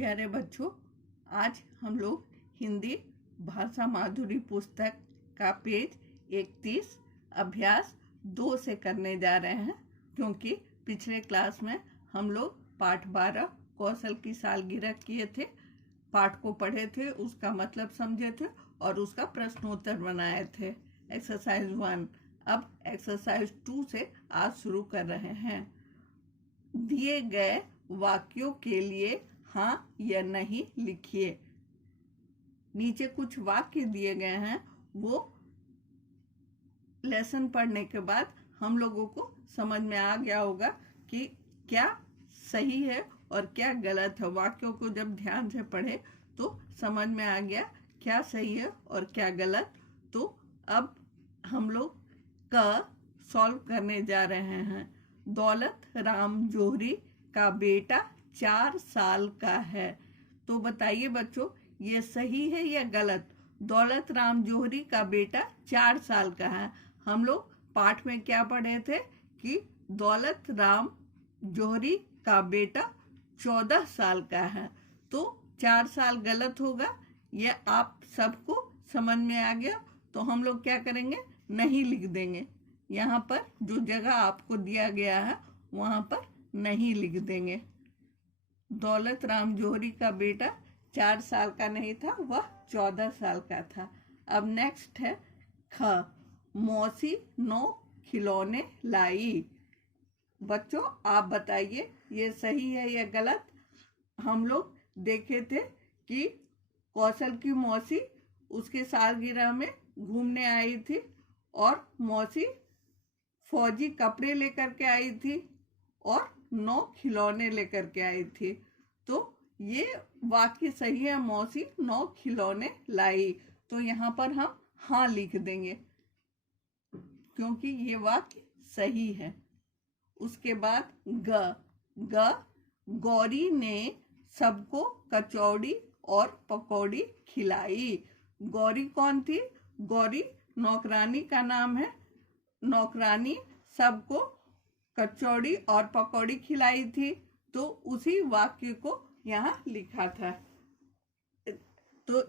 प्यारे बच्चों, आज हम लोग हिंदी भाषा माधुरी पुस्तक का पेज 31 अभ्यास 2 से करने जा रहे हैं, क्योंकि पिछले क्लास में हम लोग पाठ 12 कौशल की सालगिरह किए थे, पाठ को पढ़े थे, उसका मतलब समझे थे और उसका प्रश्नोत्तर बनाए थे। एक्सरसाइज 1। अब एक्सरसाइज 2 से आज शुरू कर रहे हैं। दिए गए वाक्यों के लिए हाँ या नहीं लिखिए। नीचे कुछ वाक्य दिए गए हैं, वो लेसन पढ़ने के बाद हम लोगों को समझ में आ गया होगा कि क्या सही है और क्या गलत है। वाक्यों को जब ध्यान से पढ़े तो समझ में आ गया क्या सही है और क्या गलत। तो अब हम लोग का सॉल्व करने जा रहे हैं। दौलत राम जौहरी का बेटा 4 साल का है। तो बताइए बच्चों, ये सही है या गलत? दौलत राम जौहरी का बेटा 4 साल का है। हम लोग पाठ में क्या पढ़े थे कि दौलत राम जौहरी का बेटा 14 साल का है। तो 4 साल गलत होगा, ये आप सबको समझ में आ गया। तो हम लोग क्या करेंगे, नहीं लिख देंगे। यहाँ पर जो जगह आपको दिया गया है वहाँ पर नहीं लिख देंगे। दौलत राम जौहरी का बेटा 4 साल का नहीं था, वह 14 साल का था। अब नेक्स्ट है ख। मौसी 9 खिलौने लाई। बच्चों आप बताइए ये सही है या गलत? हम लोग देखे थे कि कौशल की मौसी उसके सालगिरह में घूमने आई थी और मौसी फौजी कपड़े लेकर के आई थी और 9 खिलौने लेकर के आई थी। तो ये वाक्य सही है, मौसी 9 खिलौने लाई। तो यहाँ पर हम हाँ लिख देंगे क्योंकि ये वाक्य सही है। उसके बाद ग। गौरी ने सबको कचौड़ी और पकौड़ी खिलाई। गौरी कौन थी? गौरी नौकरानी का नाम है। नौकरानी सबको कचौड़ी और पकौड़ी खिलाई थी, तो उसी वाक्य को यहाँ लिखा था। तो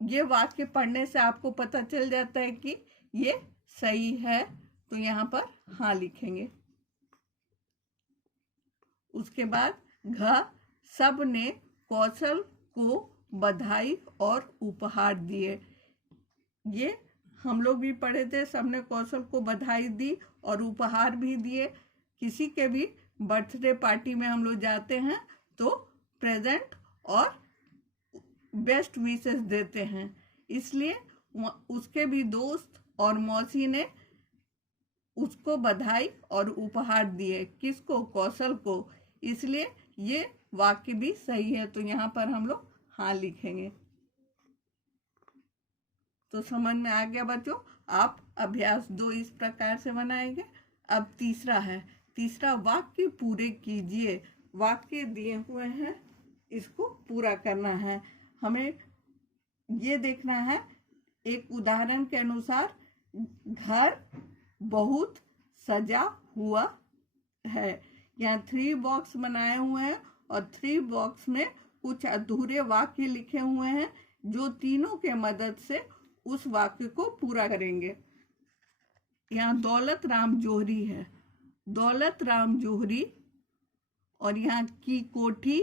ये वाक्य पढ़ने से आपको पता चल जाता है कि ये सही है, तो यहाँ पर हाँ लिखेंगे। उसके बाद घ। सब ने कौशल को बधाई और उपहार दिए। ये हम लोग भी पढ़े थे, सबने कौशल को बधाई दी और उपहार भी दिए। किसी के भी बर्थडे पार्टी में हम लोग जाते हैं तो प्रेजेंट और बेस्ट विशेस देते हैं, इसलिए उसके भी दोस्त और मौसी ने उसको बधाई और उपहार दिए। किसको? कौशल को। इसलिए ये वाक्य भी सही है, तो यहाँ पर हम लोग हाँ लिखेंगे। तो समझ में आ गया बच्चों। आप अभ्यास 2 इस प्रकार से बनाएंगे। अब तीसरा है। तीसरा वाक्य पूरे कीजिए। वाक्य दिए हुए हैं, इसको पूरा करना है। हमें ये देखना है, एक उदाहरण के अनुसार घर बहुत सजा हुआ है। यहाँ 3 बॉक्स बनाए हुए हैं और 3 बॉक्स में कुछ अधूरे वाक्य लिखे हुए हैं, जो तीनों के मदद से उस वाक्य को पूरा करेंगे। यहाँ दौलत राम जौहरी है। दौलत राम जौहरी और यहाँ की कोठी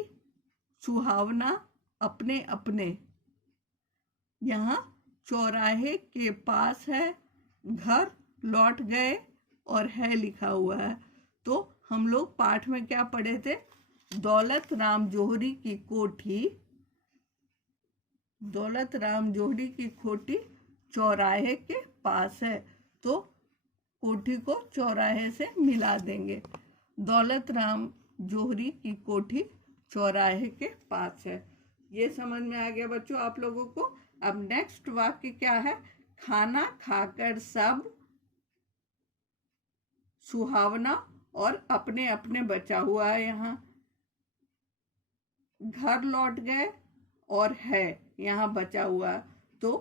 सुहावना अपने अपने। यहाँ चौराहे के पास है, घर लौट गए और है लिखा हुआ है। तो हम लोग पाठ में क्या पढ़े थे? दौलत राम जौहरी की कोठी, दौलत राम जौहरी की कोठी चौराहे के पास है, तो कोठी को चौराहे से मिला देंगे। दौलत राम जौहरी की कोठी चौराहे के पास है। ये समझ में आ गया बच्चों आप लोगों को। अब नेक्स्ट वाक्य क्या है? खाना खाकर सब सुहावना और अपने अपने बचा हुआ है। यहाँ घर लौट गए और है यहाँ बचा हुआ। तो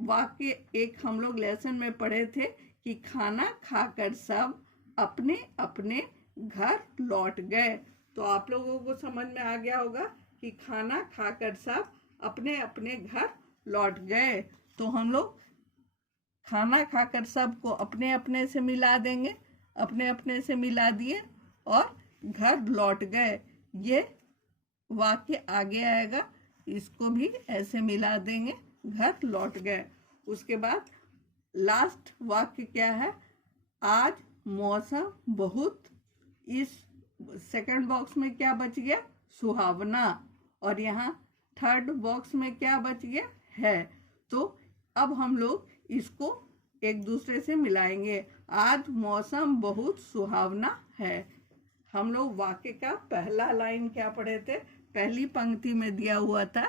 वाक्य एक हम लोग लेसन में पढ़े थे कि खाना खाकर सब अपने अपने घर लौट गए। तो आप लोगों को समझ में आ गया होगा कि खाना खाकर सब अपने अपने घर लौट गए। तो हम लोग खाना खाकर सबको अपने अपने से मिला देंगे, अपने अपने से मिला दिए और घर लौट गए। ये वाक्य आगे आएगा, इसको भी ऐसे मिला देंगे, घर लौट गए। उसके बाद लास्ट वाक्य क्या है, आज मौसम बहुत, इस सेकंड बॉक्स में क्या बच गया, सुहावना, और यहाँ थर्ड बॉक्स में क्या बच गया, है। तो अब हम लोग इसको एक दूसरे से मिलाएंगे। आज मौसम बहुत सुहावना है। हम लोग वाक्य का पहला लाइन क्या पढ़े थे, पहली पंक्ति में दिया हुआ था,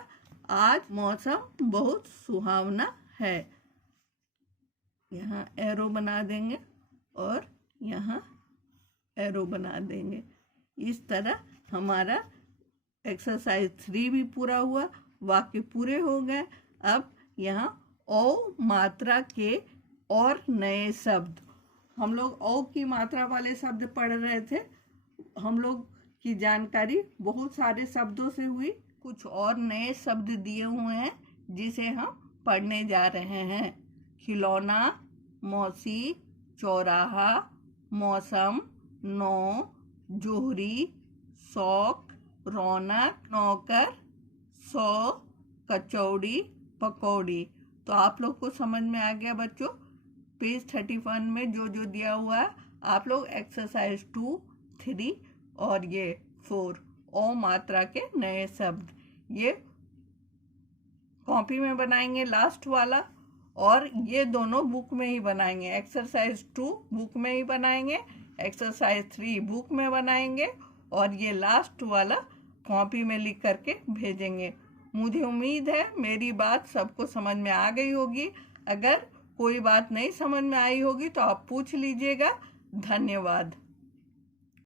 आज मौसम बहुत सुहावना है। यहाँ एरो बना देंगे और यहाँ एरो बना देंगे। इस तरह हमारा एक्सरसाइज 3 भी पूरा हुआ, वाक्य पूरे हो गए। अब यहाँ औ मात्रा के और नए शब्द, हम लोग औ की मात्रा वाले शब्द पढ़ रहे थे। हम लोग की जानकारी बहुत सारे शब्दों से हुई, कुछ और नए शब्द दिए हुए हैं जिसे हम पढ़ने जा रहे हैं। खिलौना, मौसी, चौराहा, मौसम, नौ, जोहरी, शौक, रौनक, नौकर, 100, कचौड़ी, पकौड़ी। तो आप लोग को समझ में आ गया बच्चों। पेज 31 में जो जो दिया हुआ है, आप लोग एक्सरसाइज 2, 3 और ये 4 ओ मात्रा के नए शब्द ये कॉपी में बनाएंगे लास्ट वाला, और ये दोनों बुक में ही बनाएंगे। एक्सरसाइज 2 बुक में ही बनाएंगे, एक्सरसाइज 3 बुक में बनाएंगे, और ये लास्ट वाला कॉपी में लिख करके भेजेंगे। मुझे उम्मीद है मेरी बात सबको समझ में आ गई होगी। अगर कोई बात नहीं समझ में आई होगी तो आप पूछ लीजिएगा। धन्यवाद।